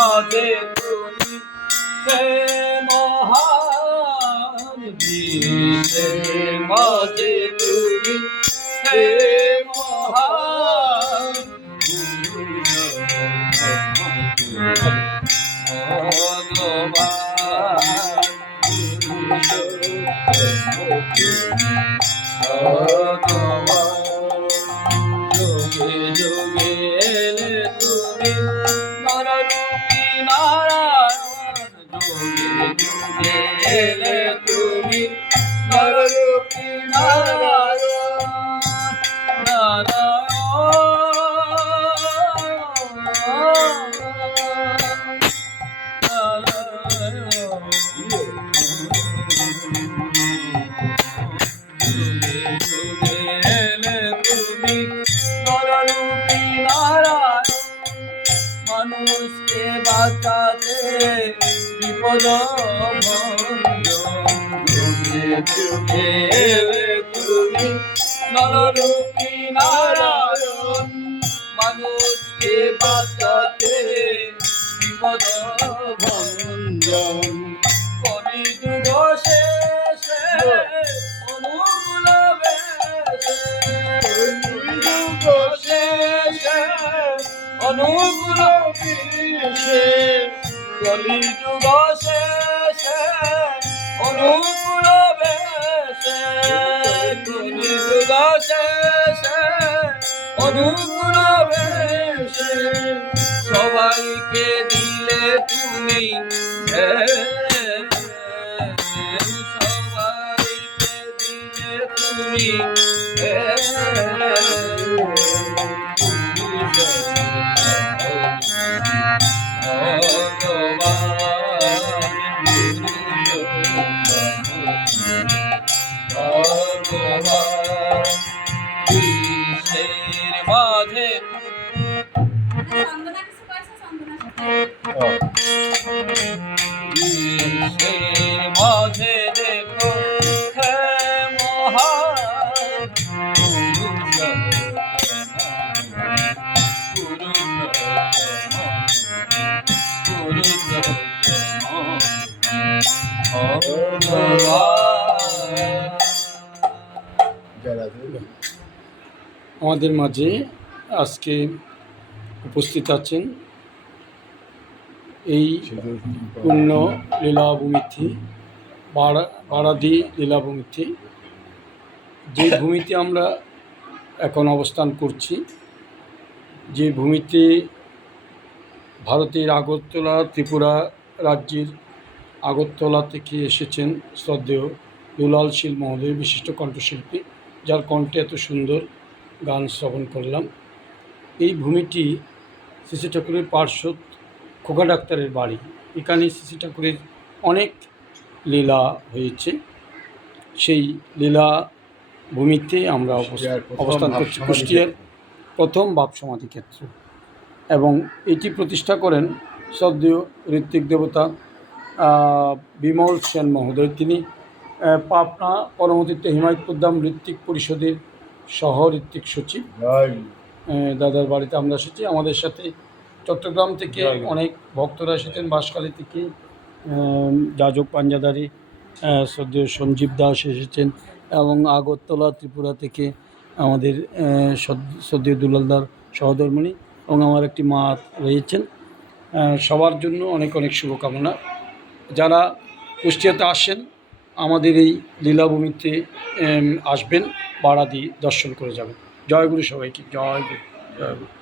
মাঝে তুমি হে মহান, বিশ্বের মাঝে তুমি হে মহান, যুগে যুগে এলে তুমি নররূপী নারায়ণ, যুগে যুগে এলে তুমি নররূপী নারায়ণ, মানুষকে বাঁচাতে বিপদ ভঞ্জন, যুগে যুগে এলে তুমি নররূপী নারায়ণ, মানুষকে বাঁচাতে বিপদ ভঞ্জন, কলিযুগ শেষে অনুকূল বেশে, কলিযুগ শেষে অনুকূল বেশে, কলিযুগ শেষে অনুকূল বেশে, কলিযুগ শেষে অনুকূল বেশে, সবাইকে দিলে তুমি সবাইকে দিলে তুমি বিশ্বের মাঝে বিশ্বের মাঝে দেখো হে মহান, আমাদের মাঝে আজকে উপস্থিত আছেন এই পূর্ণ লীলাভূমিতে বারাদি লীলাভূমিতে, যে ভূমিতে আমরা এখন অবস্থান করছি, যে ভূমিতে ভারতের আগরতলা ত্রিপুরা রাজ্যের আগরতলা থেকে এসেছেন শ্রদ্ধেয় দুলাল শীল মহোদয়, বিশিষ্ট কণ্ঠশিল্পী, যার কণ্ঠে এত সুন্দর গান শ্রবণ করলাম। এই ভূমিটি শ্রী ঠাকুরের পার্শ্বদ খোকা ডাক্তারের বাড়ি। এখানে শ্রী ঠাকুরের অনেক লীলা হয়েছে। সেই লীলা ভূমিতে আমরা অবস্থান করছি, কুষ্টিয়ার প্রথম ভাব সমাধি ক্ষেত্র, এবং এটি প্রতিষ্ঠা করেন শ্রদ্ধেয় ঋত্বিক দেবতা বিমল সেন মহোদয়। তিনি পাবনা পরমতীর্থ হিমায়তপুরধাম ঋত্বিক পরিষদের সহ ঋত্বিক সচিব। দাদার বাড়িতে আমরা এসেছি। আমাদের সাথে চট্টগ্রাম থেকে অনেক ভক্তরা এসেছেন, বাঁশখালী থেকে যাজক পাঞ্জাদারি শ্রদ্ধেয় সঞ্জীব দাস এসেছেন, এবং আগরতলা ত্রিপুরা থেকে আমাদের শ্রদ্ধেয় দুলালদার সহধর্মিণী এবং আমার একটি মা রয়েছেন। সবার জন্য অনেক অনেক শুভকামনা। যারা কুষ্টিয়াতে আসেন, আমাদের এই লীলাভূমিতে আসবেন, বারাদি দর্শন করে যাবেন। জয় গুরু সবাইকে, জয় গুরু, জয় গুরু।